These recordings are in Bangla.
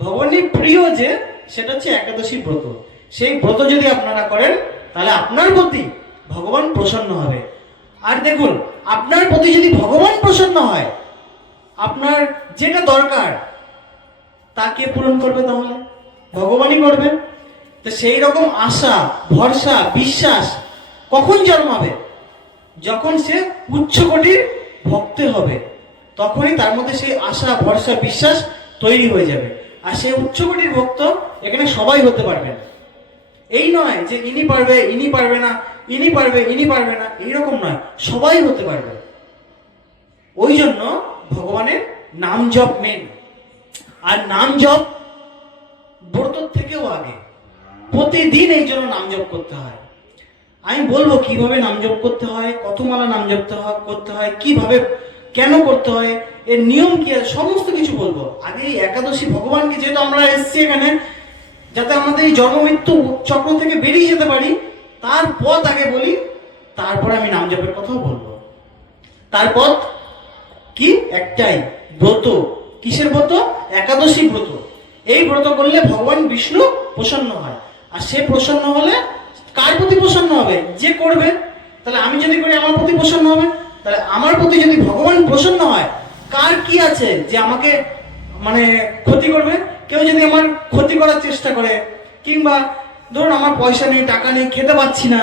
ভগবানের প্রিয় যে, সেটা হচ্ছে একাদশী ব্রত। সেই ব্রত যদি আপনারা করেন, তাহলে আপনার প্রতি ভগবান প্রসন্ন হবে। আর দেখুন, আপনার প্রতি যদি ভগবান প্রসন্ন হয়, আপনার যেটা দরকার তাকে পূরণ করবে তাহলে? ভগবানই করবে। তো সেই রকম আশা, ভরসা, বিশ্বাস কখন জন্মাবে যখন সে উচ্চকোটির ভক্ত হবে, তখনই তার মধ্যে সেই আশা, ভরসা, বিশ্বাস তৈরি হয়ে যাবে। আর সেই উচ্চকোটির ভক্ত এখানে সবাই হতে পারবে না। এই নয় যে ইনি পারবে ইনি পারবে না, ইনি পারবে ইনি পারবে না, এইরকম নয়। সবাই হতে পারবে। ওই জন্য ভগবানের নাম জপ মেন আর নাম জপ ব্রতর থেকেও আগে। প্রতিদিন এই জন্য নাম জপ করতে হয়। আমি বলব কীভাবে নাম জপ করতে হয়, কত মালা নাম জপতে হয়, করতে হয়, কীভাবে কেন করতে হয়? এর নিয়ম কি সমস্ত কিছু বলব। আগে এই একাদশী ভগবানকে যেহেতু আমরা এসেছি এখানে, যাতে আমাদের এই জন্ম মৃত্যু চক্র থেকে বেরিয়ে যেতে পারি, তার পথ আগে বলি, তারপরে আমি নাম জপের কথাও বলব। তার পথ কি? একটাই, ব্রত। কিসের ব্রত? একাদশী ব্রত। এই ব্রত করলে ভগবান বিষ্ণু প্রসন্ন হয়। আর সে প্রসন্ন হলে কার প্রতি প্রসন্ন হবে? যে করবে। তাহলে আমি যদি করি, আমার প্রতি প্রসন্ন হবে? তাহলে আমার প্রতি যদি ভগবান প্রসন্ন হয়, কার কি আছে যে আমাকে মানে ক্ষতি করবে? কেউ যদি আমার ক্ষতি করার চেষ্টা করে, কিংবা ধরুন আমার পয়সা নেই, টাকা নেই, খেতে পাচ্ছি না,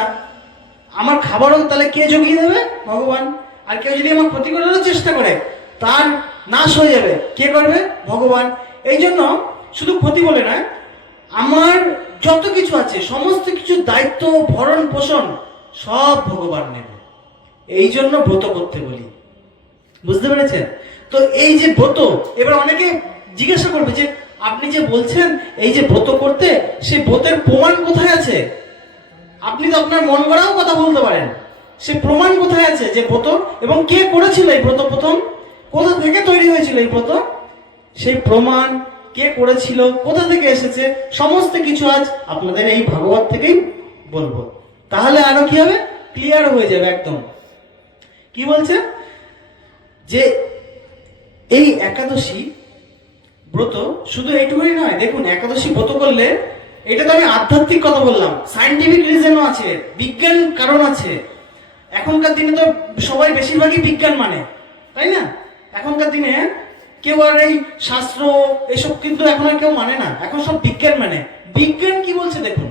আমার খাবারও তাহলে কে জগিয়ে দেবে? ভগবান। আর কেউ যদি আমার ক্ষতি করার চেষ্টা করে, তার নাশ হয়ে যাবে। কে করবে? ভগবান। এই জন্য শুধু ক্ষতি বলে না, আমার যত কিছু আছে, সমস্ত কিছু দায়িত্ব ভরণ পোষণ সব ভগবান নেবে। এই জন্য ব্রত করতে বলি। বুঝতে পেরেছেন? তো এই যে ব্রত, এবার অনেকে জিজ্ঞাসা করবে যে, আপনি যে বলছেন এই যে ব্রত করতে সেই ব্রতের প্রমাণ কোথায় আছে? আপনি তো আপনার মন গড়াও কথা বলতে পারেন। সে প্রমাণ কোথায় আছে যে ব্রত? এবং কে করেছিল এই ব্রত প্রথম? কোথা থেকে তৈরি হয়েছিল এই ব্রত? সেই প্রমাণ কে করেছিল, কোথা থেকে এসেছে, সমস্ত কিছু আজ আপনাদের এই ভাগবত থেকেই বলব। তাহলে আরও কি হবে? ক্লিয়ার হয়ে যাবে একদম। কি বলছে? যে এই একাদশী ব্রত শুধু এইটুকুই নয়, দেখুন, একাদশী ব্রত করলে, এটা তো আমি আধ্যাত্মিক কথা বললাম সাইন্টিফিক রিজনও আছে, বিজ্ঞান কারণ আছে। এখনকার দিনে তো সবাই বেশিরভাগই বিজ্ঞান মানে তাই না? এখনকার দিনে কেউ আর এই শাস্ত্র, এসব কিন্তু এখন আর কেউ মানে না, এখন সব বিজ্ঞান মানে। বিজ্ঞান কি বলছে দেখুন?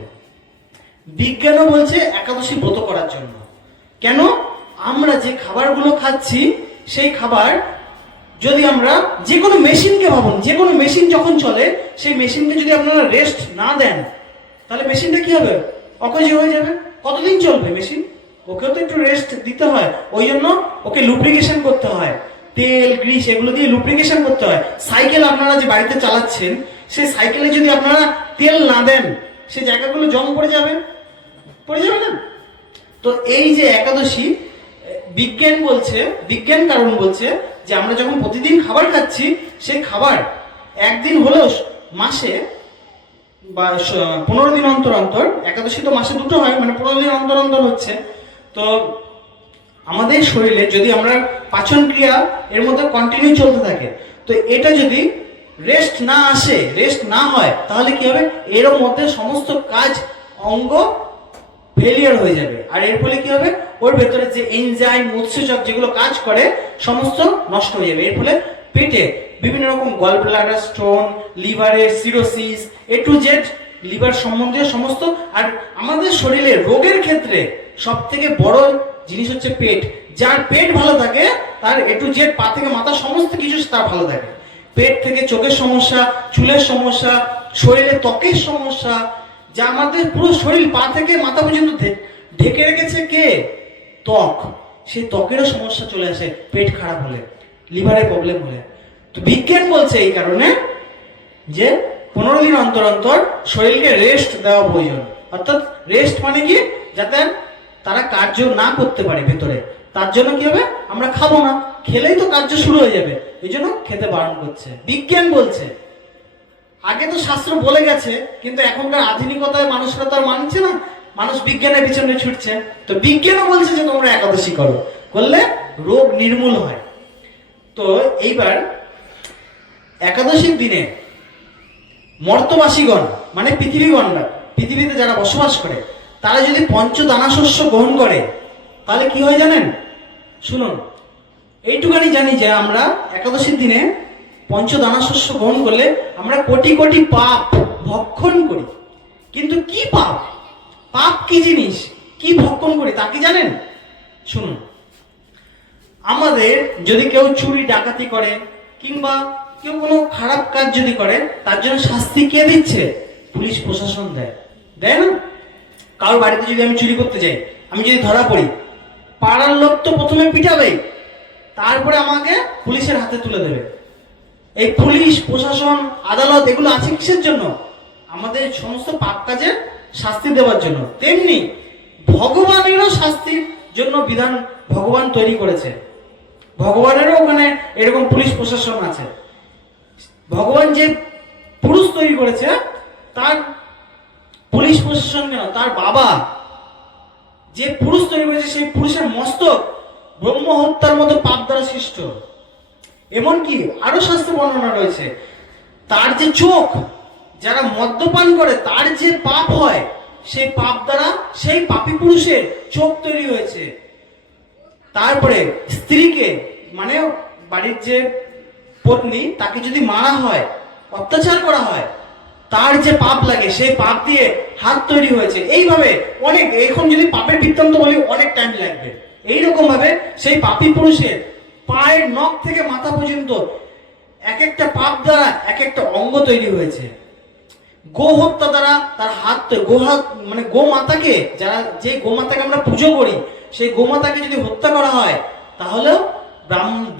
বিজ্ঞানও বলছে একাদশী ব্রত করার জন্য। কেন? আমরা যে খাবারগুলো খাচ্ছি, সেই খাবার যদি আমরা যে কোনো মেশিনকে ভাবুন যে কোনো মেশিন যখন চলে, সেই মেশিনকে যদি আপনারা রেস্ট না দেন, তাহলে মেশিনটা কি হবে? অকেজ হয়ে যাবে। কতদিন চলবে মেশিন? ওকেও তো একটু রেস্ট দিতে হয়। ওই জন্য ওকে লুব্রিকেশন করতে হয়। তেল গ্রিস এগুলো দিয়ে লুব্রিকেশন করতে হয়। সাইকেল আপনারা যে বাড়িতে চালাচ্ছেন, সেই সাইকেলে যদি আপনারা তেল না দেন, সেই জায়গাগুলো জং পড়ে যাবে। পড়ে যাবে না? তো এই যে একাদশী বিজ্ঞান বলছে, বিজ্ঞান কারণ বলছে যে আমরা যখন প্রতিদিন খাবার খাচ্ছি, সেই খাবার একদিন হলেও মাসে বা স- পনেরো দিন অন্তর অন্তর, একাদশী তো মাসে দুটো হয় মানে পনেরো দিন অন্তর অন্তর হচ্ছে। তো আমাদের শরীরে যদি আমরা পাচন ক্রিয়া এর মধ্যে কন্টিনিউ চলতে থাকে, তো এটা যদি রেস্ট না আসে রেস্ট না হয়, তাহলে কি হবে? এর মধ্যে সমস্ত কাজ, অঙ্গ ফেলিয়ার হয়ে যাবে। আর এর ফলে কি হবে? ওর ভেতরে যে এনজাইম উৎসেচক যেগুলো কাজ করে, সমস্ত নষ্ট হয়ে যাবে। এর ফলে পেটে বিভিন্ন রকম গল ব্লাডার স্টোন লিভারের cirrhosis A to Z liver সম্বন্ধীয় সমস্ত। আর আমাদের শরীরে রোগের ক্ষেত্রে সব থেকে বড় জিনিস হচ্ছে পেট। যার পেট ভালো থাকে, তার এ টু জেড পা থেকে মাথা সমস্ত কিছু তার ভালো থাকে। পেট থেকে চোখের সমস্যা, চুলের সমস্যা, শরীরে ত্বকের সমস্যা যা আমাদের পুরো শরীর পা থেকে মাথা পর্যন্ত ঢেকে রেখেছে কে? ত্বক। সেই ত্বকেরও সমস্যা চলে আসে, পেট খারাপ হলে লিভারের প্রবলেম হলে। তো বিজ্ঞান বলছে এই কারণে যে পনেরো দিন অন্তর অন্তর শরীরকে রেস্ট দেওয়া প্রয়োজন। অর্থাৎ রেস্ট মানে কি? যাতে তারা কার্য না করতে পারে ভেতরে। তার জন্য কি হবে? আমরা খাব না। খেলেই তো কার্য শুরু হয়ে যাবে। এই জন্য খেতে বারণ করছে। বিজ্ঞান বলছে আগে তো শাস্ত্র বলে গেছে, কিন্তু এখনকার আধুনিকতায় মানুষরা তো আর মানছে না। মানুষ বিজ্ঞানের পিছনে ছুটছে। তো বিজ্ঞানও বলছে যে তোমরা একাদশী করো। করলে রোগ নির্মূল হয়। তো এইবার একাদশীর দিনে মর্তবাসীগণ মানে পৃথিবীগণরা, পৃথিবীতে যারা বসবাস করে, তারা যদি পঞ্চদানা শস্য গ্রহণ করে, তাহলে কি হয় জানেন? শুনুন, এইটুখানি জানি যে আমরা একাদশীর দিনে পঞ্চদানা শস্য গ্রহণ করলে আমরা কোটি কোটি পাপ ভক্ষণ করি। কিন্তু কি পাপ? পাপ কি জিনিস? কি ভক্ষণ করি তা কি জানেন? শুনুন। আমাদের যদি কেউ চুরি, ডাকাতি করে কিংবা কেউ কোনো খারাপ কাজ যদি করে, তার জন্য শাস্তি কে দিচ্ছে? পুলিশ প্রশাসন দেয়। দেয় না? কারোর বাড়িতে যদি আমি চুরি করতে যাই, আমি যদি ধরা পড়ি, পাড়ার লোক তো প্রথমে পিটাবে তারপরে আমাকে পুলিশের হাতে তুলে দেবে। এই পুলিশ, প্রশাসন, আদালত এগুলো আছে কিসের জন্য? আমাদের সমস্ত পাপ কাজের শাস্তি দেওয়ার জন্য। তেমনি ভগবানেরও শাস্তির জন্য বিধান ভগবান তৈরি করেছে। ভগবানেরও ওখানে এরকম পুলিশ, প্রশাসন আছে। ভগবান যে পুরুষ তৈরি করেছে, তার পুলিশ, প্রশাসন কেন? তার বাবা যে পুরুষ তৈরি করেছে, সেই পুরুষের মস্তক ব্রহ্ম হত্যার মতো পাপ দ্বারা সৃষ্ট। এমনকি আরও শাস্ত্র বর্ণনা রয়েছে, তার যে চোখ, যারা মদ্যপান করে, তার যে পাপ হয়, সেই পাপ দ্বারা সেই পাপী পুরুষের চোখ তৈরি হয়েছে। তারপরে স্ত্রীকে মানে বাড়ির যে পত্নী, তাকে যদি মারা হয়, অত্যাচার করা হয়, তার যে পাপ লাগে, সেই পাপ দিয়ে হাত তৈরি হয়েছে। এইভাবে অনেক এখন যদি পাপের বৃত্তান্ত বলি, অনেক টাইম লাগবে। এইরকম ভাবে সেই পাপী পুরুষের পায়ের নখ থেকে মাথা পর্যন্ত এক একটা পাপ দ্বারা এক একটা অঙ্গ তৈরি হয়েছে। গো হত্যা দ্বারা তার হাত গো হাত মানে গো মাতাকে যারা, যে গোমাতাকে আমরা পুজো করি, সেই গোমাতাকে যদি হত্যা করা হয়, তাহলেও ব্রাহ্ম-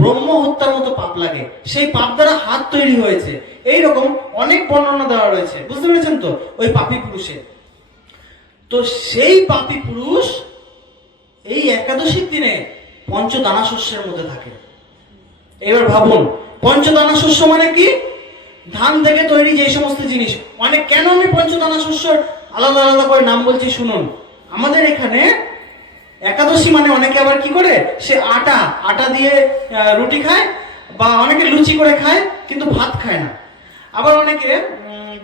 হত্যার মতো পাপ লাগে। সেই পাপ দ্বারা হাত তৈরি হয়েছে। এই রকম অনেক বর্ণনা দেওয়া রয়েছে। বুঝতে পেরেছেন তো? ওই পাপী পুরুষের। তো সেই পাপি পুরুষ এই একাদশীর দিনে পঞ্চদানা শস্যের মধ্যে থাকে। এবার ভাবুন পঞ্চদানা শস্য মানে কি? ধান থেকে তৈরি যে সমস্ত জিনিস। মানে কেন আমি পঞ্চদানা শস্যর আলাদা আলাদা করে নাম বলছি শুনুন। আমাদের এখানে একাদশী মানে অনেকে আবার কি করে? সে আটা আটা দিয়ে রুটি খায় বা অনেকে লুচি করে খায়, কিন্তু ভাত খায় না। আবার অনেকে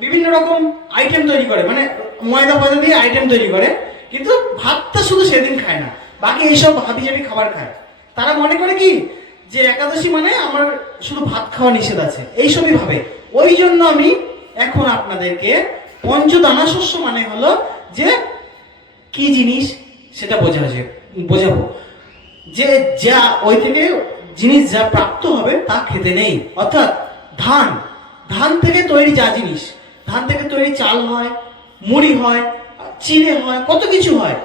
বিভিন্ন রকম আইটেম তৈরি করে। মানে ময়দা ফয়দা দিয়ে আইটেম তৈরি করে, কিন্তু ভাতটা শুধু সেদিন খায় না। বাকি এইসব হাবিজাবি খাবার খায়। তারা মনে করে কি? যে একাদশী মানে আমার শুধু ভাত খাওয়া নিষেধ আছে। এইসবই ভাবে। ওই জন্য আমি এখন আপনাদেরকে পঞ্চদানা শস্য মানে হলো যে কি জিনিস সেটা বোঝা যায়, বোঝাবো। যে যা ওই থেকে জিনিস যা প্রাপ্ত হবে তা খেতে নেই। অর্থাৎ ধান। ধান থেকে তৈরি যা জিনিস। ধান থেকে তৈরি চাল হয়, মুড়ি হয়, চিড়ে হয়, কত কিছু হয়।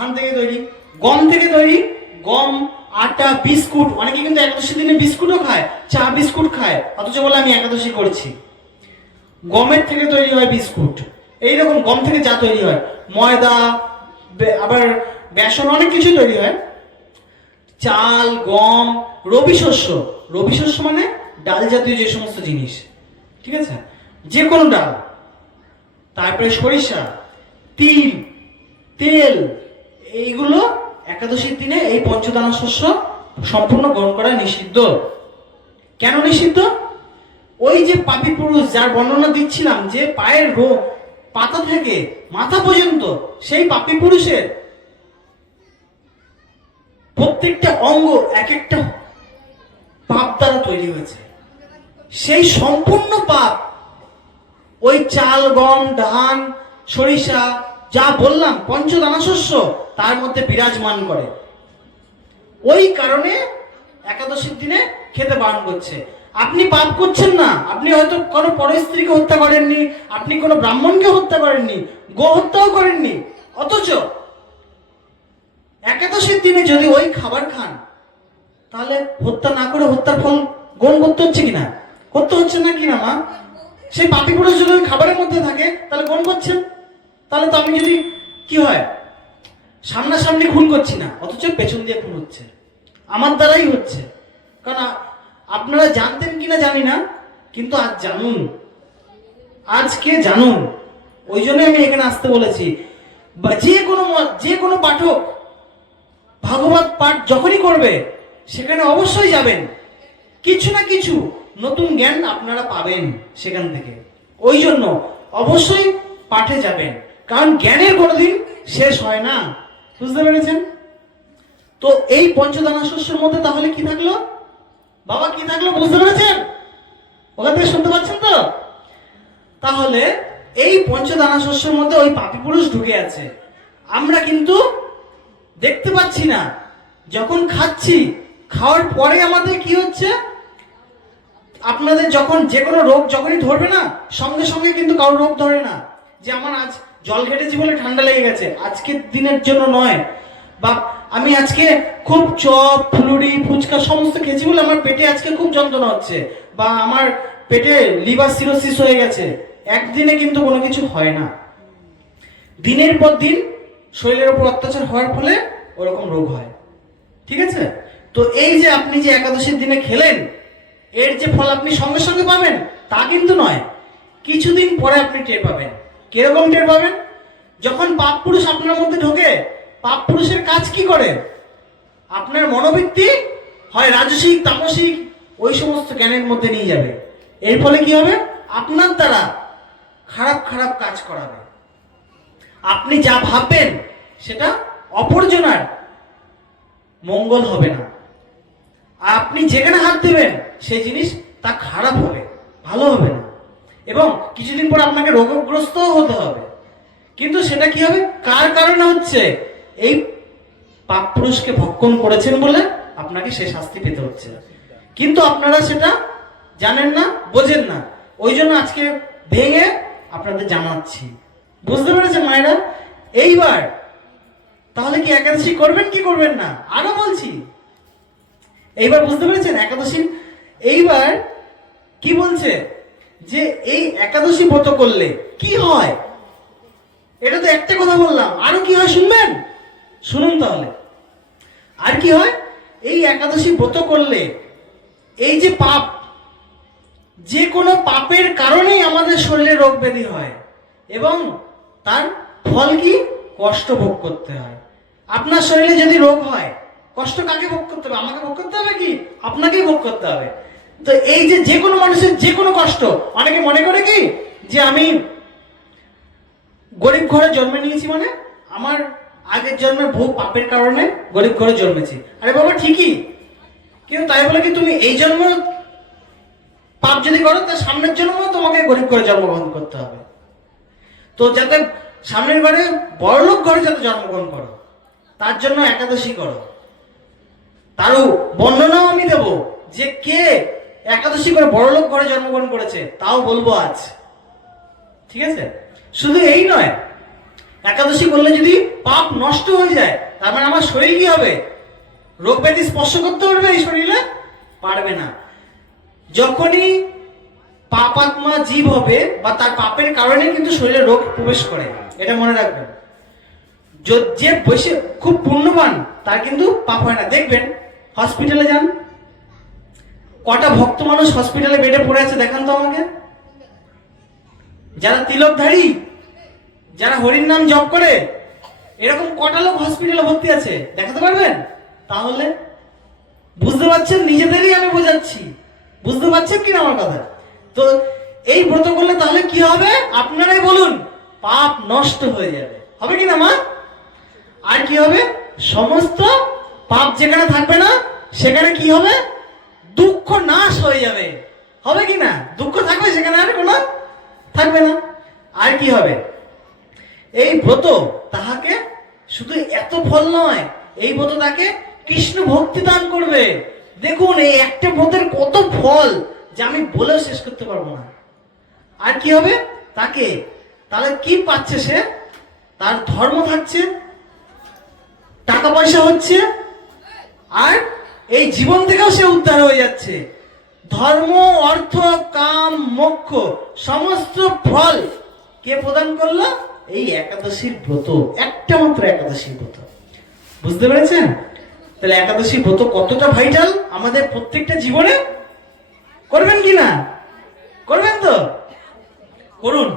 ধান থেকে তৈরি, গম থেকে তৈরি, গম, আটা, বিস্কুট অনেকে কিন্তু একাদশী দিনে বিস্কুটও খায়, চা বিস্কুট খায়, অথচ বলে আমি একাদশী করছি। গমের থেকে তৈরি হয় বিস্কুট, এইরকম গম থেকে যা তৈরি হয়, ময়দা আবার বেসন, অনেক কিছু তৈরি হয়। চাল, গম, রবি শস্য রবি শস্য মানে ডাল জাতীয় যে সমস্ত জিনিস, ঠিক আছে? যে কোনো ডাল, তারপরে সরিষা, তিল, তেল এইগুলো একাদশীর দিনে এই পঞ্চদানা শস্য সম্পূর্ণ গ্রহণ করা নিষিদ্ধ। কেন নিষিদ্ধ? ওই যে পাপী পুরুষ যার বর্ণনা দিচ্ছিলাম যে পায়ের রোগ পাতা থেকে মাথা পর্যন্ত সেই পাপী পুরুষের প্রত্যেকটা অঙ্গ এক একটা পাপ দ্বারা তৈরি হয়েছে। সেই সম্পূর্ণ পাপ, ওই চাল, গম, ধান, সরিষা, যা বললাম, পঞ্চদানা শস্য তার মধ্যে বিরাজমান করে। ওই কারণে একাদশীর দিনে খেতে বারণ করছে। আপনি পাপ করছেন না। আপনি হয়তো কোনো পর স্ত্রীকে হত্যা করেননি, আপনি কোনো ব্রাহ্মণকে হত্যা করেননি, গো হত্যাও করেননি। অথচ একাদশীর দিনে যদি ওই খাবার খান, তাহলে হত্যা না করে হত্যার ফল গ্রহণ করতে হচ্ছে কিনা? করতে হচ্ছে না কিনা, মা? সেই পাপি পুরুষ যদি খাবারের মধ্যে থাকে, তাহলে গ্রহণ করছেন? তাহলে তো আমি যদি, কি হয়? সামনাসামনি খুন করছি না, অথচ পেছন দিয়ে খুন হচ্ছে। আমার দ্বারাই হচ্ছে। কারণ আপনারা জানতেন কিনা জানি না, কিন্তু আজ জানুন। আজকে জানুন? ওই জন্য আমি এখানে আসতে বলেছি। বা যে কোনো যে কোনো পাঠক, ভাগবত পাঠ যখনই করবে, সেখানে অবশ্যই যাবেন। কিছু না কিছু নতুন জ্ঞান আপনারা পাবেন সেখান থেকে। ওই জন্য অবশ্যই পাঠে যাবেন। কারণ জ্ঞানের কোনোদিন শেষ হয় না। বুঝতে পেরেছেন? তো এই পঞ্চদানা শস্যের মধ্যে তাহলে কি থাকল? বাবা, কি থাকল? বুঝতে পেরেছেন? ওখান থেকে শুনতে পাচ্ছেন তো? তাহলে এই পঞ্চদানা শস্যের মধ্যে ওই পাপি পুরুষ ঢুকে আছে। আমরা কিন্তু দেখতে পাচ্ছি না। যখন খাচ্ছি, খাওয়ার পরে আমাদের কি হচ্ছে? আপনাদের যখন যে কোনো রোগ যখনই ধরবে না, সঙ্গে সঙ্গে কিন্তু কারও রোগ ধরে না। যে আমার আজ জল ঘেটেছি বলে ঠান্ডা লেগে গেছে। আজকের দিনের জন্য নয়। বা আমি আজকে খুব চপ, ফুলুরি, ফুচকা সমস্ত খেয়েছি বলে আমার পেটে আজকে খুব যন্ত্রণা হচ্ছে। বা আমার পেটে লিভার সিরোসিস হয়ে গেছে। একদিনে কিন্তু কোনো কিছু হয় না। দিনের পর দিন শরীরের উপর অত্যাচার হওয়ার ফলে ওরকম রোগ হয়। ঠিক আছে? তো এই যে আপনি যে একাদশীর দিনে খেলেন, এর যে ফল আপনি সঙ্গে সঙ্গে পাবেন, তা কিন্তু নয়। কিছুদিন পরে আপনি টের পাবেন। কীরকম টের পাবেন? যখন পাপ পুরুষ আপনার মধ্যে ঢোকে, পাপ পুরুষের কাজ কি করে? আপনার মনোবৃত্তি হয় রাজসিক তামসিক ওই সমস্ত জ্ঞানের মধ্যে নিয়ে যাবে। এর ফলে কি হবে? আপনার দ্বারা খারাপ খারাপ কাজ করাবে। আপনি যা ভাববেন, সেটা অপরজনার মঙ্গল হবে না। আর আপনি যেখানে হাত দেবেন, সেই জিনিস তা খারাপ হবে, ভালো হবে না। এবং কিছুদিন পর আপনাকে রোগগ্রস্তও হতে হবে। কিন্তু সেটা কি হবে? কার কারণে হচ্ছে? এই পাপ পুরুষকে ভক্ষণ করেছেন বলে আপনাকে সে শাস্তি পেতে হচ্ছে। কিন্তু আপনারা সেটা জানেন না, বোঝেন না। ওই জন্য আজকে ভেঙে আপনাদের জানাচ্ছি। বুঝতে পেরেছেন মায়েরা? এইবার তাহলে কি একাদশী করবেন কি করবেন না? আরও বলছি। এইবার বুঝতে পেরেছেন? একাদশী এইবার কি বলছে? যে এই একাদশী ব্রত করলে কি হয়? এটা তো একটা কথা বললাম। আরও কি হয় শুনবেন? শুনুন তাহলে। আর কি হয়? এই একাদশী ব্রত করলে এই যে পাপ, যে কোনো পাপের কারণেই আমাদের শরীরে রোগ ব্যাধি হয় এবং তার ফল কি? কষ্ট ভোগ করতে হয়। আপনার শরীরে যদি রোগ হয়, কষ্ট কাকে ভোগ করতে হবে? আমাকে ভোগ করতে হবে কি? আপনাকেই ভোগ করতে হবে। তো এই যে যে কোনো মানুষের যে কোনো কষ্ট, অনেকে মনে করে কি? যে আমি গরিব ঘরে জন্মে নিয়েছি মানে? আমার আগের জন্মে বহু পাপের কারণে গরিব ঘরে জন্মেছি। আরে বাবা, ঠিকই। কিন্তু তাই বলে কি তুমি এই জন্ম পাপ যদি করো তার সামনের জন্মও তোমাকে গরিব ঘরে জন্মগ্রহণ করতে হবে। তো যাতে সামনের ঘরে বড়লোক ঘরে যাতে জন্মগ্রহণ করো, তার জন্য একাদশী করো। তারও বর্ণনাও আমি দেব যে কে একাদশী করে বড়লোক ঘরে জন্মগ্রহণ করেছে, তাও বলব আজ। ঠিক আছে? শুধু এই নয়, একাদশী করলে যদি পাপ নষ্ট হয়ে যায়, তার মানে আমার শরীর কি হবে? রোগ ব্যাধি স্পর্শ করতে পারবে এই শরীরে? পারবে না। যখনই পাপাত্মা জীব হবে, বা তার পাপের কারণে কিন্তু শরীরে রোগ প্রবেশ করে, এটা মনে রাখবেন। যে বসে খুব পুণ্যবান, তার কিন্তু পাপ হয় না। দেখবেন হসপিটালে যান কটা ভক্ত মানুষ হসপিটালে বেডে পড়ে আছে দেখান তো আমাকে। যারা তিলকধারী, যারা হরির নাম জপ করে, এরকম কটা লোক হসপিটালে ভর্তি আছে, দেখাতে পারবেন? তাহলে বুঝতে পারছেন? নিজেদেরই আমি বোঝাচ্ছি। বুঝতে পারছেন কিনা আমার কথা? তো এই ব্রত করলে তাহলে কি হবে? আপনারাই বলুন, পাপ নষ্ট হয়ে যাবে। হবে কি না মা? আর কি হবে? সমস্ত পাপ যেখানে থাকবে না, সেখানে কি হবে? দুঃখ নাশ হয়ে যাবে। হবে কি না? দুঃখ থাকবে সেখানে আর কোনো থাকবে না। আর কি হবে? এই ব্রত তাহাকে শুধু এত ফল নয়, এই ব্রত তাকে কৃষ্ণ ভক্তি দান করবে। দেখুন, এই একটা ব্রতের কত ফল যে আমি বলেও শেষ করতে পারব না। আর কি হবে? তাকে তাহলে কি পাচ্ছে সে? তার ধর্ম থাকছে, টাকা পয়সা হচ্ছে, আর এই জীবন থেকেও সে উদ্ধার হয়ে যাচ্ছে। ধর্ম, অর্থ, কাম, মোক্ষ, সমস্ত ফল কে প্রদান করল? এই একাদশীর ব্রত, একটা মাত্র একাদশীর ব্রত। বুঝতে পেরেছেন? তাহলে একাদশী ব্রত কতটা ভাইটাল আমাদের প্রত্যেকটা জীবনে? করবেন কি না? করবেন তো? করুন।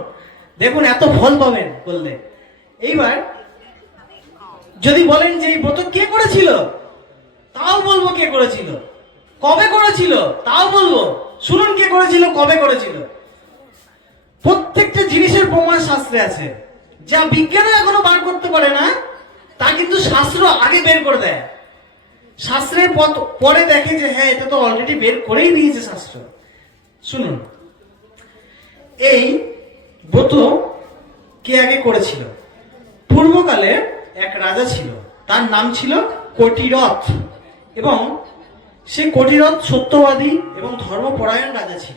দেখুন, এত ফল পাবেন করলে এইবার যদি বলেন যে এই ব্রত কে করেছিল? তাও বলব কে করেছিল? কবে করেছিল? তাও বলব। শুনুন কে করেছিল, কবে করেছিল। প্রত্যেকটা জিনিসের প্রমাণ শাস্ত্রে আছে। যা বিজ্ঞানে এখনও বার করতে পারে না, তা কিন্তু শাস্ত্র আগে বের করে দেয়। শাস্ত্রের পথ পরে দেখে যে হ্যাঁ এটা তো অলরেডি বের করেই দিয়েছে শাস্ত্র। শুনুন। এই ব্রত কে আগে করেছিল? পূর্বকালে এক রাজা ছিল। তার নাম ছিল কটিরথ। এবং সে কটিরথ সত্যবাদী এবং ধর্মপরায়ণ রাজা ছিল।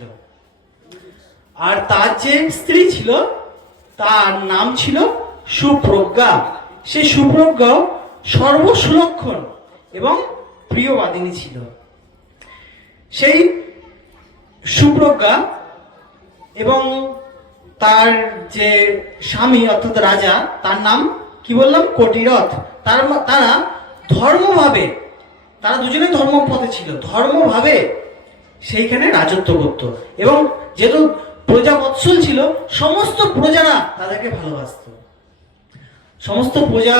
আর তার যে স্ত্রী ছিল, তার নাম ছিল সুপ্রজ্ঞা। সেই সুপ্রজ্ঞা সর্বসুলক্ষণ এবং প্রিয়বাদিনী ছিল। সেই সুপ্রজ্ঞা এবং তার যে স্বামী, অর্থাৎ রাজা, তার নাম কি বললাম? কটিরথ। তার তারা ধর্মভাবে তারা দুজনে ধর্মপথে ছিল। ধর্মভাবে সেইখানে রাজত্ব করত এবং যেহেতু প্রজা বৎসল ছিল সমস্ত প্রজারা তাদেরকে ভালোবাসতো। সমস্ত প্রজা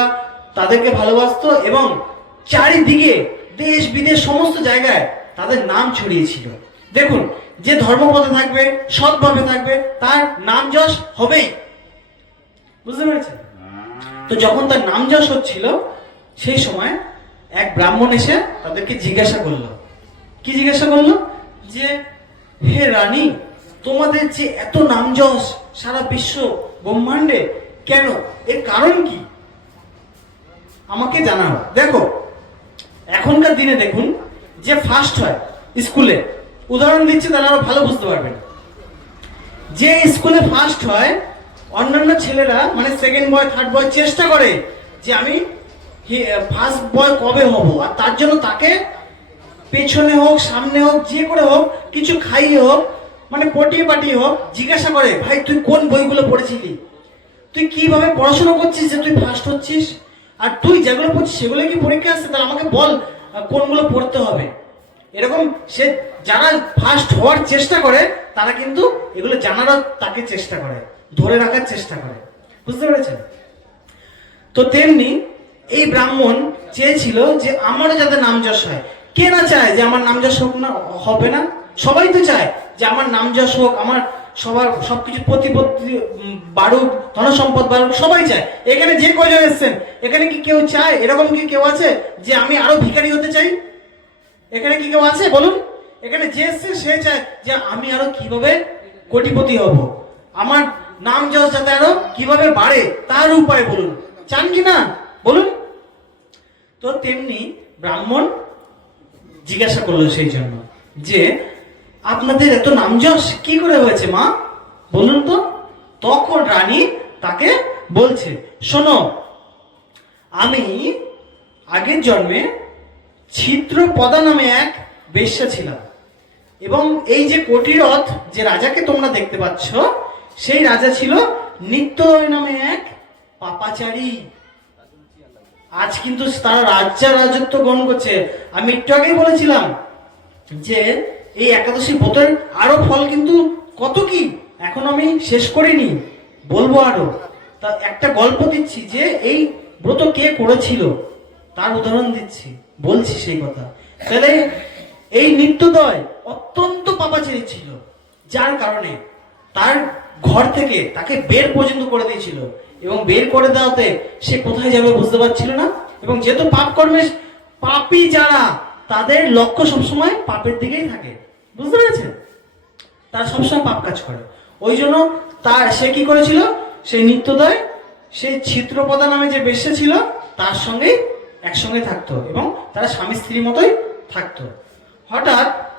তাদেরকে ভালোবাসতো এবং চারিদিকে দেশ বিদেশ সমস্ত জায়গায় তাদের নাম ছড়িয়েছিল। দেখুন যে ধর্মপথে থাকবে সৎভাবে থাকবে তার নাম যশ হবেই। বুঝতে পেরেছেন? তো যখন তার নাম যশ হচ্ছিল সেই সময় এক ব্রাহ্মণ এসে তাদেরকে জিজ্ঞাসা করল। কি জিজ্ঞাসা করল? যে, হে রানী, তোমাদের যে এত নাম যশ সারা বিশ্ব ব্রহ্মাণ্ডে, কেন? এর কারণ কি? আমাকে জানাও। দেখো, এখনকার দিনে দেখুন, যে ফার্স্ট হয় স্কুলে, উদাহরণ দিচ্ছি তারা আরও ভালো বুঝতে পারবেন। যে স্কুলে ফার্স্ট হয়, অন্যান্য ছেলেরা মানে সেকেন্ড বয় থার্ড বয় চেষ্টা করে যে, আমি ফার্স্ট বয় কবে হব? আর তার জন্য তাকে পেছনে হোক, সামনে হোক, যে করে হোক, কিছু খাইয়ে হোক মানে পটিয়ে পাটিয়ে হোক, জিজ্ঞাসা করে, ভাই, তুই কোন বইগুলো পড়েছিলি? তুই কীভাবে পড়াশোনা করছিস যে তুই ফার্স্ট হচ্ছিস? আর তুই যেগুলো পড়ছিস, সেগুলো কি পরীক্ষা আসছে? তাহলে আমাকে বল কোনগুলো পড়তে হবে? এরকম সে যারা ফার্স্ট হওয়ার চেষ্টা করে, তারা কিন্তু এগুলো জানারও তাকে চেষ্টা করে, ধরে রাখার চেষ্টা করে। বুঝতে পেরেছেন? তো তেমনি এই ব্রাহ্মণ চেয়েছিল যে আমারও যাতে নাম যশ হয়। কে না চায় যে আমার নাম যশ হোক না, হবে না? সবাই তো চায় যে আমার নাম যশ হোক, আমার সবার সবকিছু প্রতিপত্তি বাড়ুক, ধনসম্পদ বাড়ুক, সবাই চায়। এখানে যে কয়জন এসছেন, এখানে কি কেউ চায়? এরকম কি কেউ আছে যে আমি আরও ভিখারি হতে চাই? এখানে কি কেউ আছে? বলুন। এখানে যে এসছে, সে চায় যে আমি আরও কীভাবে কোটিপতি হব? আমার নাম যশ যাতে আরও কীভাবে বাড়ে, তার উপায় বলুন। চান কি না? বলুন। তো তেমনি ব্রাহ্মণ জিজ্ঞাসা করল সেই জন্য যে, আপনাদের এত নাম যশ কি করে হয়েছে, মা? বলুন তো। তখন রানী তাকে বলছে, শোনো, আমি আগের জন্মে ছিদ্রপদা নামে এক বেশ্যা ছিলাম এবং এই যে কোটিরথ যে রাজাকে তোমরা দেখতে পাচ্ছ, সেই রাজা ছিল নিত্যদয় নামে এক পাপাচারী। আজ কিন্তু তারা রাজ্যা রাজত্ব গ্রহণ করছে। আমি একটু আগেই বলেছিলাম যে এই একাদশী ব্রতের আরও ফল কিন্তু কত কি? এখন আমি শেষ করিনি, বলব আরও। তা একটা গল্প দিচ্ছি যে এই ব্রত কে করেছিল, তার উদাহরণ দিচ্ছি, বলছি সেই কথা। তাহলে এই নিত্যদয় অত্যন্ত পাপাচারী ছিল, যার কারণে তার ঘর থেকে তাকে বের পর্যন্ত করে দিয়েছিল। এবং বের করে দেওয়াতে সে কোথায় যাবে বুঝতে পারছিল না। এবং যেহেতু পাপ কর্মে পাপী যারা, তাদের লক্ষ্য সবসময় পাপের দিকেই থাকে। বুঝতে পেরেছেন? তারা সবসময় পাপ কাজ করে। ওই জন্য তার, সে কি করেছিল? সেই নিত্যদয় সেই চিত্রপদা নামে যে বেশ্যা ছিল, তার সঙ্গেই একসঙ্গে থাকতো এবং তারা স্বামী স্ত্রীর মতোই থাকতো। হঠাৎ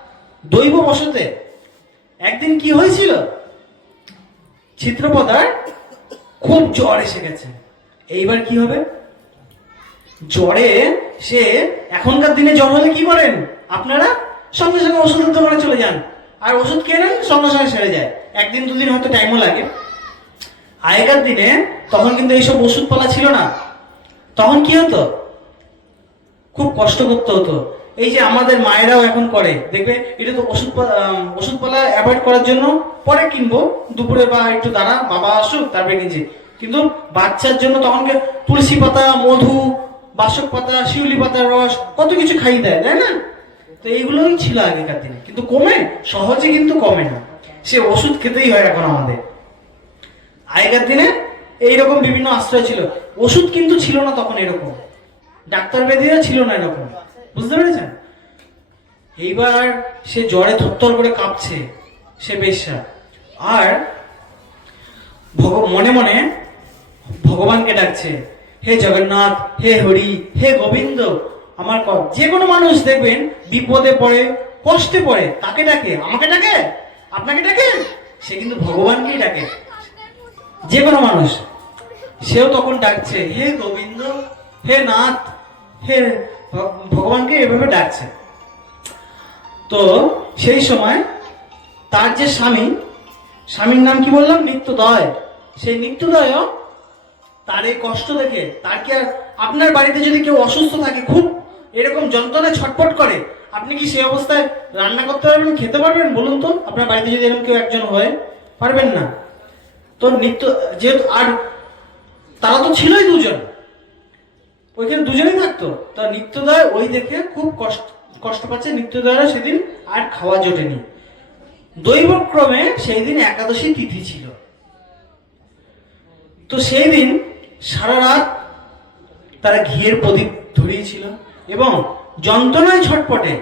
দৈব বসতে একদিন কি হয়েছিল? চিত্রপদার খুব জ্বর এসে গেছে। এইবার কি হবে? জ্বরে সে এখনকার দিনে জ্বর হলে কি করেন? আপনারা সঙ্গে সঙ্গে ওষুধের দোকানে চলে যান। আর ওষুধ কেনেন সঙ্গে সঙ্গে সেরে যায়। একদিন, দুদিন হয়তো টাইমও লাগে। আগেকার দিনে তখন কিন্তু এইসব ওষুধপালা ছিল না। তখন কি হতো? খুব কষ্ট করতে হতো। এই যে আমাদের মায়েরাও এখন করে, দেখবে এটা তো ওষুধ ওষুধপালা অ্যাভয়েড করার জন্য পরে কিনবো, দুপুরে বা একটু দাঁড়া, বাবা আসুক, তারপরে কিনছি। কিন্তু বাচ্চার জন্য তখন কে তুলসী পাতা, মধু, বাসক পাতা, শিউলি পাতার রস, কত কিছু খাইয়ে দেয়, তাই না? তো এইগুলোই ছিল আগেকার দিনে। কিন্তু কমে, সহজে কিন্তু কমে না। সে ওষুধ খেতেই হয় এখন আমাদের। আগেকার দিনে এইরকম বিভিন্ন আশ্রয় ছিল। ওষুধ কিন্তু ছিল না তখন এরকম। ডাক্তার বেদিরা ছিল না এরকম। বুঝতে পেরেছেন? এইবার সে জ্বরে থরথর করে কাঁপছে, সে বেশ্যা। আর মনে মনে ভগবানকে ডাকছে, হে জগন্নাথ, হে হরি, হে গোবিন্দ, আমার ক- যে কোনো মানুষ দেখবেন বিপদে পড়ে, কষ্টে পড়ে, তাকে ডাকে। আমাকে ডাকে? আপনাকে ডাকে? সে কিন্তু ভগবানকেই ডাকে। যে কোনো মানুষ। সেও তখন ডাকছে, হে গোবিন্দ, হে নাথ, হে ভগবানকে এভাবে ডাকছে। তো সেই সময় তার যে স্বামী, স্বামীর নাম কি বললাম? নিত্যদয়। সেই নিত্যদয়ও তার এই কষ্ট দেখে, তার কি আর আপনার বাড়িতে যদি কেউ অসুস্থ থাকে, খুব এরকম যন্ত্রণায় ছটফট করে, আপনি কি সেই অবস্থায় রান্না করতে পারবেন, খেতে পারবেন? বলুন তো, আপনার বাড়িতে যদি এরকম কেউ একজন হয়, পারবেন না। তো নিত্য, যেহেতু আর তারা তো ছিলই দুজন ওইখানে দুজনেই থাকতো। তা নিত্যদয় ওই দেখে খুব কষ্ট কষ্ট পাচ্ছে। নিত্যদয়রা সেদিন আর খাওয়া জোটেনি। দৈবক্রমে সেই দিন একাদশী তিথি ছিল। তো সেই দিন সারা রাত তারা ঘিয়ের প্রদীপ ধরিয়েছিল এবং যন্ত্রণায় ছটপটে,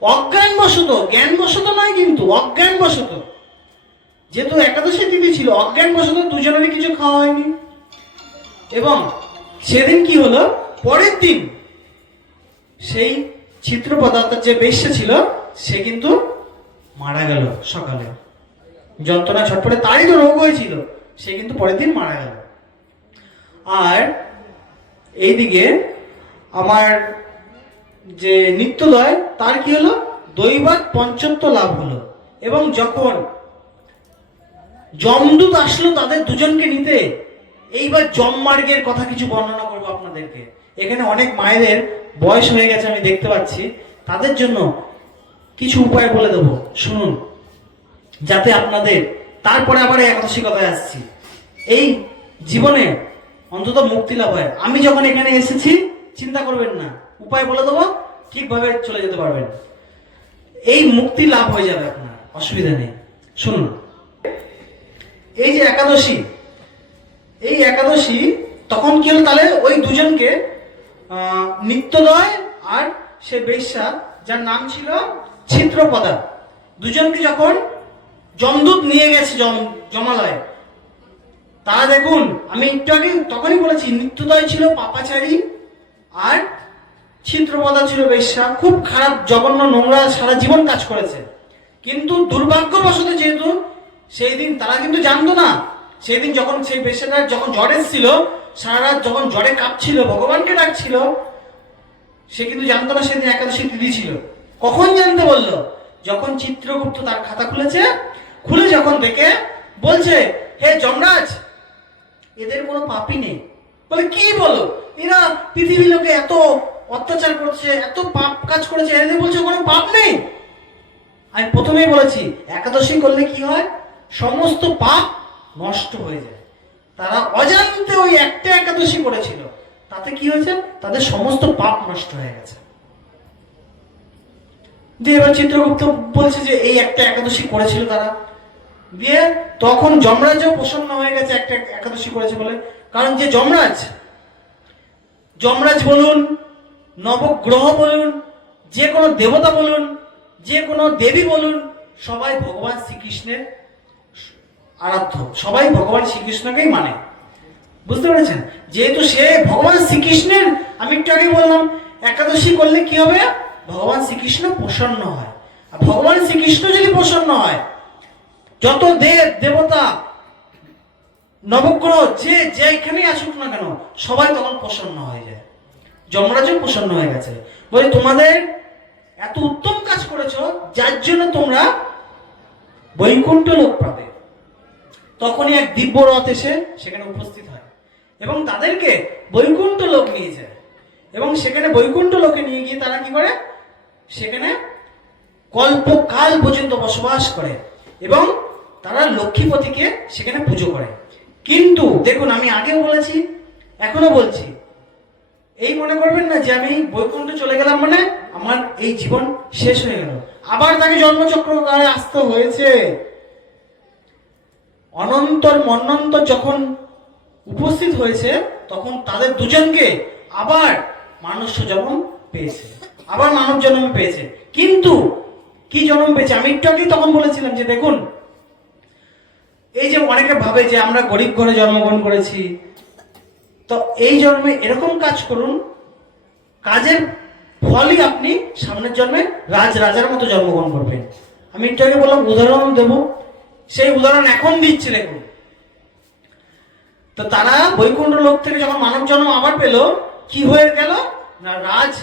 অজ্ঞানবশত, জ্ঞানবশত নয় কিন্তু অজ্ঞানবশত, যেহেতু একাদশী তিথি ছিল, অজ্ঞানবশত দুজনেরই কিছু খাওয়া হয়নি। এবং সেদিন কি হলো? পরের দিন সেই চিত্র পদার্থের যে বেশ্যা ছিল, সে কিন্তু মারা গেল সকালে। যন্ত্রণা ছটপটে তারই তো রোগ হয়েছিল, সে কিন্তু পরের দিন মারা গেল। আর এইদিকে আমার যে নিত্যদয় তার কি হলো? দৈবাত পঞ্চত্ব লাভ হলো। এবং যখন যমদূত আসলো তাদের দুজনকে নিতে, এইবার যম মার্গের কথা কিছু বর্ণনা করব আপনাদেরকে। এখানে অনেক মায়েদের বয়স হয়ে গেছে, আমি দেখতে পাচ্ছি। তাদের জন্য কিছু উপায় বলে দেবো। শুনুন, যাতে আপনাদের, তারপরে আবার একাদশী কথায় আসছি। এই জীবনে অন্তত মুক্তি লাভ হয়। আমি যখন এখানে এসেছি, চিন্তা করবেন না। উপায় বলে দেবো, ঠিকভাবে চলে যেতে পারবেন। এই মুক্তি লাভ হয়ে যাবে আপনার, অসুবিধা নেই। শুনুন, এই যে একাদশী, এই একাদশী তখন কি হলো তাহলে? ওই দুজনকে নিত্যদয় আর সে বেশ্যা, যার নাম ছিল ছিদ্রপদা। দুজনকে যখন যমদূত নিয়ে গেছে জম জমালয় তারা দেখুন, আমি একটু আগে তখনই বলেছি, নিত্যদয় ছিল পাপাচারী আর ছিদ্রপদা ছিল বেশ্যা। খুব খারাপ, জঘন্য নোংরা সারা জীবন কাজ করেছে। কিন্তু দুর্ভাগ্যবশত যেহেতু, সেই দিন তারা কিন্তু জানতো না। সেই দিন যখন সেই বেশ্যাটা যখন জ্বর এসেছিল সারা রাত যখন জ্বরে কাঁপছিল, ভগবানকে ডাকছিল, সে কিন্তু জানতো না সেদিন একাদশী তিথি ছিল। কখন জানতে বলল? যখন চিত্রগুপ্ত তার খাতা খুলেছে, খুলে যখন দেখে বলছে, হে যমরাজ, এদের কোনো পাপই নেই। বলে, কি বলো? এরা পৃথিবী লোকে এত অত্যাচার করছে, এত পাপ কাজ করেছে, এদের বলছে কোনো পাপ নেই? আমি প্রথমেই বলেছি, একাদশী করলে কি হয়? সমস্ত পাপ নষ্ট হয়ে যায়। তারা অজান্তে ওই একটা একাদশী করেছিল। তাতে কি হয়েছে? তাদের সমস্ত পাপ নষ্ট হয়ে গেছে। দিয়ে এবার চিত্রগুপ্ত বলছে যে এই একটা একাদশী করেছিল তারা। দিয়ে তখন যমরাজও প্রসন্ন হয়ে গেছে, একটা একাদশী করেছে বলে। কারণ যে যমরাজ যমরাজ বলুন, নবগ্রহ বলুন, যে কোনো দেবতা বলুন, যে কোনো দেবী বলুন, সবাই ভগবান শ্রীকৃষ্ণের আরাধ্য। সবাই ভগবান শ্রীকৃষ্ণকেই মানে। বুঝতে পেরেছেন? যেহেতু সে ভগবান শ্রীকৃষ্ণের, আমি একটু আগে বললাম, একাদশী করলে কি হবে? ভগবান শ্রীকৃষ্ণ প্রসন্ন হয়। আর ভগবান শ্রীকৃষ্ণ যদি প্রসন্ন হয়, যত দেব, দেবতা, নবগ্রহ, যে যেখানেই আসুক না কেন, সবাই তখন প্রসন্ন হয়ে যায়। যমরাজও প্রসন্ন হয়ে গেছে। বলে, তোমাদের এত উত্তম কাজ করেছ, যার জন্য তোমরা বৈকুণ্ঠ লোক পাবে। তখনই এক দিব্য রথ এসে সেখানে উপস্থিত হয় এবং তাদেরকে বৈকুণ্ঠ লোক নিয়ে যায়। এবং সেখানে বৈকুণ্ঠ লোকে নিয়ে গিয়ে তারা কি করে? সেখানে কল্পকাল পর্যন্ত বসবাস করে এবং তারা লক্ষ্মীপতিকে সেখানে পুজো করে। কিন্তু দেখুন, আমি আগেও বলেছি এখনও বলছি, এই মনে করবেন না যে আমি বৈকুণ্ঠ চলে গেলাম মানে আমার এই জীবন শেষ হয়ে গেল। আবার তাকে জন্মচক্র আসতে হয়েছে। অনন্তর মন্নন্তর যখন উপস্থিত হয়েছে, তখন তাদের দুজনকে আবার মানুষ জন্ম পেয়েছে। আবার মানব জন্ম পেয়েছে। কিন্তু কি জন্ম পেয়েছে? আমি একটু আগেই তখন বলেছিলাম যে দেখুন, এই যে অনেকে ভাবে যে আমরা গরিব ঘরে জন্মগ্রহণ করেছি, তো এই জন্মে এরকম কাজ করুন, কাজের ফলই আপনি সামনের জন্মে রাজ, রাজার মতো জন্মগ্রহণ করবেন। আমি একটু আগে বললাম, উদাহরণ দেব। সেই উদাহরণ এখন দিচ্ছি, দেখুন। তো তারা বৈকুণ্ঠ লোক থেকে যখন মানব জন্ম আবার পেল, কি হয়ে গেল? না, রাজ,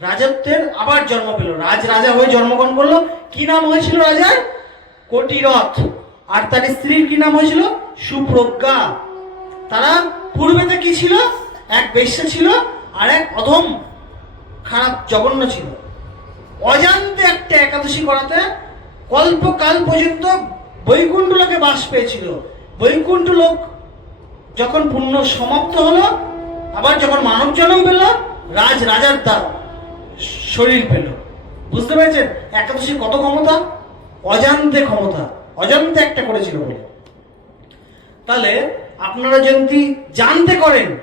রাজত্বের আবার জন্ম পেল। রাজ রাজা হয়ে জন্মগ্রহণ করল। কি নাম হয়েছিল রাজার? কোটিরথ। আর তার স্ত্রীর কি নাম হয়েছিল? সুপ্রজ্ঞা। তারা পূর্বেতে কি ছিল? এক বেশ্যা ছিল, আর এক অধম খারাপ জঘন্য ছিল। অজান্তে একটা একাদশী করাতে কল্পকাল পর্যন্ত বৈকুণ্ঠ লোকে বাস পেয়েছিল। বৈকুণ্ঠ লোক যখন পুণ্য সমাপ্ত হলো, আবার যখন মানব জন্ম পেল রাজ রাজার তার শরীর পেল। বুঝতে পেরেছেন? একাদশী কত ক্ষমতা? অজান্তে ক্ষমতা। অজান্তে একটা করেছিল বলে। তাহলে আপনারা যদি জানতে করেন,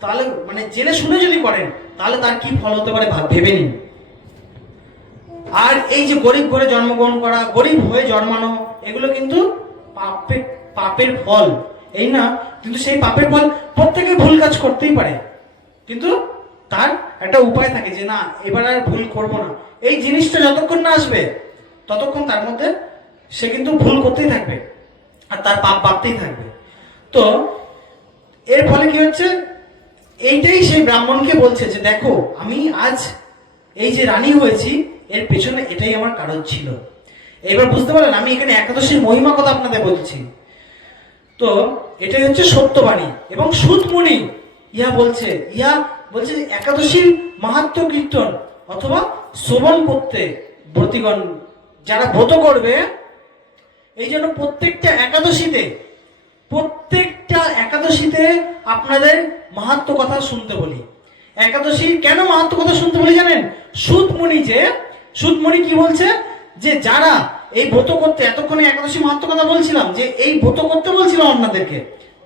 তাহলে মানে জেনে শুনে যদি করেন, তাহলে তার কি ফল হতে পারে ভাব- নিন। আর এই যে গরিব ঘরে জন্মগ্রহণ করা, গরিব হয়ে জন্মানো, এগুলো কিন্তু পাপে, পাপের ফল। এই না, কিন্তু সেই পাপের ফল প্রত্যেকে ভুল কাজ করতেই পারে। কিন্তু তার একটা উপায় থাকে যে, না, এবার আর ভুল করব না। এই জিনিসটা যতক্ষণ না আসবে, ততক্ষণ তার মধ্যে সে কিন্তু ভুল করতেই থাকবে আর তার পাপ বাড়তেই থাকবে। তো, এর ফলে কি হচ্ছে? এইটাই সেই ব্রাহ্মণকে বলছে যে, দেখো, আমি আজ এই যে রানী হয়েছি এর পেছনে এটাই আমার কারণ ছিল। এবার বুঝতে পারলেন, আমি এখানে একাদশীর মহিমা কথা আপনাদের বলছি। তো, এটাই হচ্ছে সত্যবাণী এবং সুতমণি ইহা বলছে ইহা বলছে একাদশীর মাহাত্ম কীর্তন অথবা শ্রবণ করতে ব্রতিগণ, যারা ব্রত করবে, এই জন্য প্রত্যেকটা একাদশীতে প্রত্যেকটা একাদশীতে আপনাদের মাহাত্ম কথা শুনতে বলি। একাদশী কেন মাহাত্ম কথা শুনতে বলি জানেন? সুতমণি যে সুতমণি কি বলছে? যে যারা এই ব্রত করতে, এতক্ষণে একাদশী মাহাত্ম কথা বলছিলাম, যে এই ব্রত করতে বলছিলাম আপনাদেরকে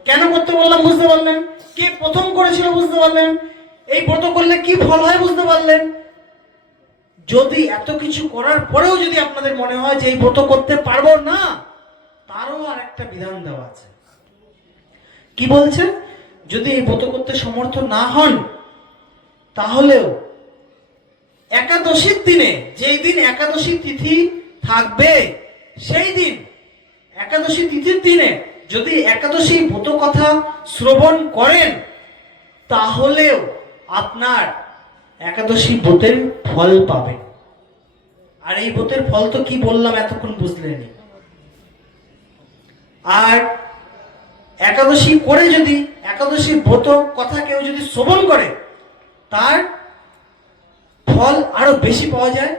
কেন করতে বললাম বুঝতে পারলেন? কে প্রথম করেছিল বুঝতে পারলেন? এই ব্রত করলে কি ফল হয় বুঝতে পারলেন? যদি এত কিছু করার পরেও যদি আপনাদের মনে হয় যে এই ব্রত করতে পারব না, তারও আর একটা বিধান দেওয়া আছে। কি বলছে? যদি এই ব্রত করতে সমর্থ না হন, তাহলেও একাদশীর দিনে, যেই দিন একাদশী তিথি থাকবে, সেই দিন, একাদশী তিথির দিনে যদি একাদশী ব্রত কথা শ্রবণ করেন, তাহলেও আপনার একাদশী ব্রতের ফল পাবেন। আর এই ব্রতের ফল তো কি বললাম এতক্ষণ বুঝলেনি আর একাদশী করে যদি, একাদশী ব্রত কথা কেউ যদি শ্রবণ করে, তার ফল আরও বেশি পাওয়া যায়।